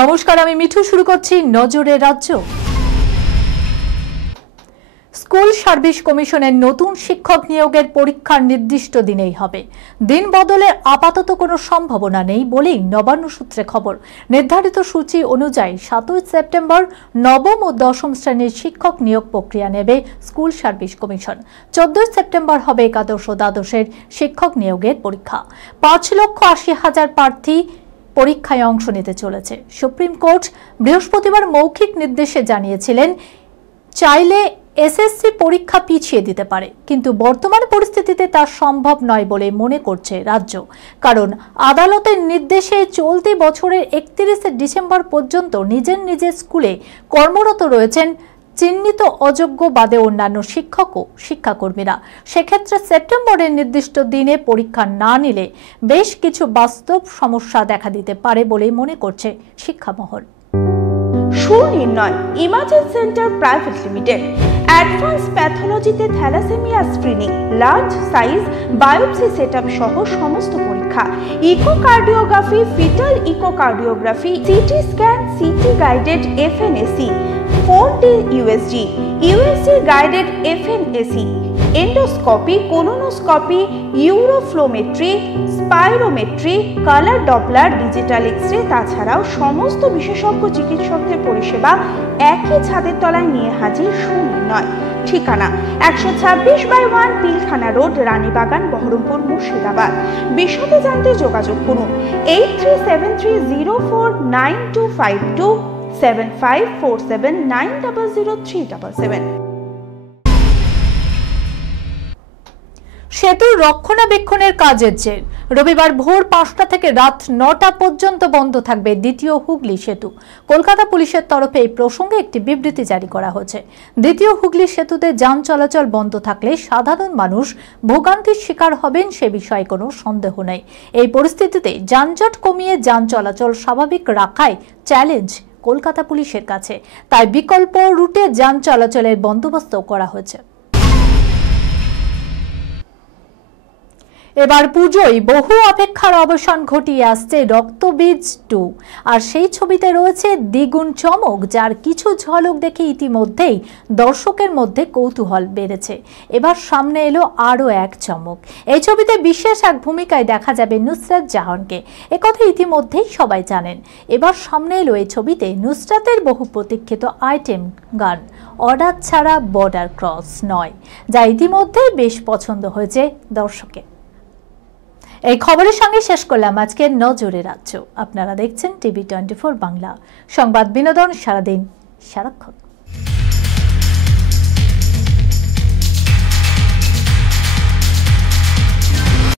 নমস্কার, আমি মিঠু। শুরু করছি নজরে রাজ্য। স্কুল সার্ভিস কমিশনের নতুন শিক্ষক নিয়োগের পরীক্ষার নির্দিষ্ট দিনেই হবে। দিন বদলে আপাতত কোনো সম্ভাবনা নেই বলেই নবান্ন সূত্রে খবর। নির্ধারিত সূচি অনুযায়ী 7 সেপ্টেম্বর নবম ও দশম শ্রেণীর শিক্ষক নিয়োগ প্রক্রিয়া নেবে স্কুল সার্ভিস কমিশন। 14 সেপ্টেম্বর হবে একাদশ ও দ্বাদশের শিক্ষক নিয়োগের পরীক্ষা। 5,80,000 প্রার্থী পরীক্ষায় অংশ নিতে চলেছে। সুপ্রিম কোর্ট বৃহস্পতিবার মৌখিক নির্দেশে জানিয়েছিলেন, চাইলে এসএসসি পরীক্ষা পিছিয়ে দিতে পারে, কিন্তু বর্তমান পরিস্থিতিতে তা সম্ভব নয় বলে মনে করছে রাজ্য। কারণ আদালতের নির্দেশে চলতি বছরের 31 ডিসেম্বর পর্যন্ত নিজের স্কুলে কর্মরত রয়েছেন চিহ্নিত অযোগ্য বাদে অন্যান্য শিক্ষক ও শিক্ষাকর্মীরা। সেক্ষেত্রে সেপ্টেম্বরের নির্দিষ্ট দিনে পরীক্ষা না নিলে বেশ কিছু বাস্তব সমস্যা দেখা দিতে পারে বলে মনে করছে শিক্ষামহল। Sunirnoy imaging centre private limited advance প্যাথোলজিতে thalassemia screening, large size biopsy setup সহ সমস্ত পরীক্ষা, echocardiography, fetal echocardiography, CT scan, CT guided FNAC, 4D USG guided FNAC, endoscopy, colonoscopy, uroflowmetry, spirometry, colour Doppler, digital x-ray, তাছাড়াও সমস্ত বিশেষজ্ঞ চিকিৎসকদের পরিষেবা একই ছাদের তলায় নিয়ে হাজির সুনির্ণয়। ঠিকানা 126/1 পিলখানা রোড, রানীবাগান, বহরমপুর, মুর্শিদাবাদ। বিশদে জানতে যোগাযোগ করুন 8373049252 7547900377। সেতুর রক্ষণাবেক্ষণের কাজের জের রবিবার ভোর 5টা থেকে রাত 9টা পর্যন্ত বন্ধ থাকবে দ্বিতীয় হুগলি সেতু। কলকাতা পুলিশের তরফে এই প্রসঙ্গে একটি বিবৃতি জারি করা হয়েছে। দ্বিতীয় হুগলি সেতুতে যান চলাচল বন্ধ থাকলে সাধারণ মানুষ ভোগান্তির শিকার হবেন, সে বিষয়ে কোনো সন্দেহ নেই। এই পরিস্থিতিতে যানজট কমিয়ে যান চলাচল স্বাভাবিক রাখাই চ্যালেঞ্জ কলকাতা পুলিশের কাছে। তাই বিকল্প রুটে যান চলাচলের বন্দোবস্ত করা হয়েছে। এবার পুজোয় বহু অপেক্ষার অবসান ঘটিয়ে আসছে রক্তবীজ 2, আর সেই ছবিতে রয়েছে দ্বিগুণ চমক, যার কিছু ঝলক দেখে ইতিমধ্যেই দর্শকের মধ্যে কৌতূহল বেড়েছে। এবার সামনে এলো আরও এক চমক। এই ছবিতে বিশেষ এক ভূমিকায় দেখা যাবে নুসরাত জাহানকে। একথা ইতিমধ্যেই সবাই জানেন। এবার সামনে এলো এই ছবিতে নুসরাতের বহু প্রতীক্ষিত আইটেম গান অর্ডার ছাড়া বর্ডার ক্রস নয়, যা ইতিমধ্যেই বেশ পছন্দ হয়েছে দর্শকের। এই খবরের সঙ্গে শেষ করলাম আজকের নজরে রাজ্য। আপনারা দেখছেন টিভি 24 বাংলা, সংবাদ বিনোদন সারাদিন সারাক্ষণ।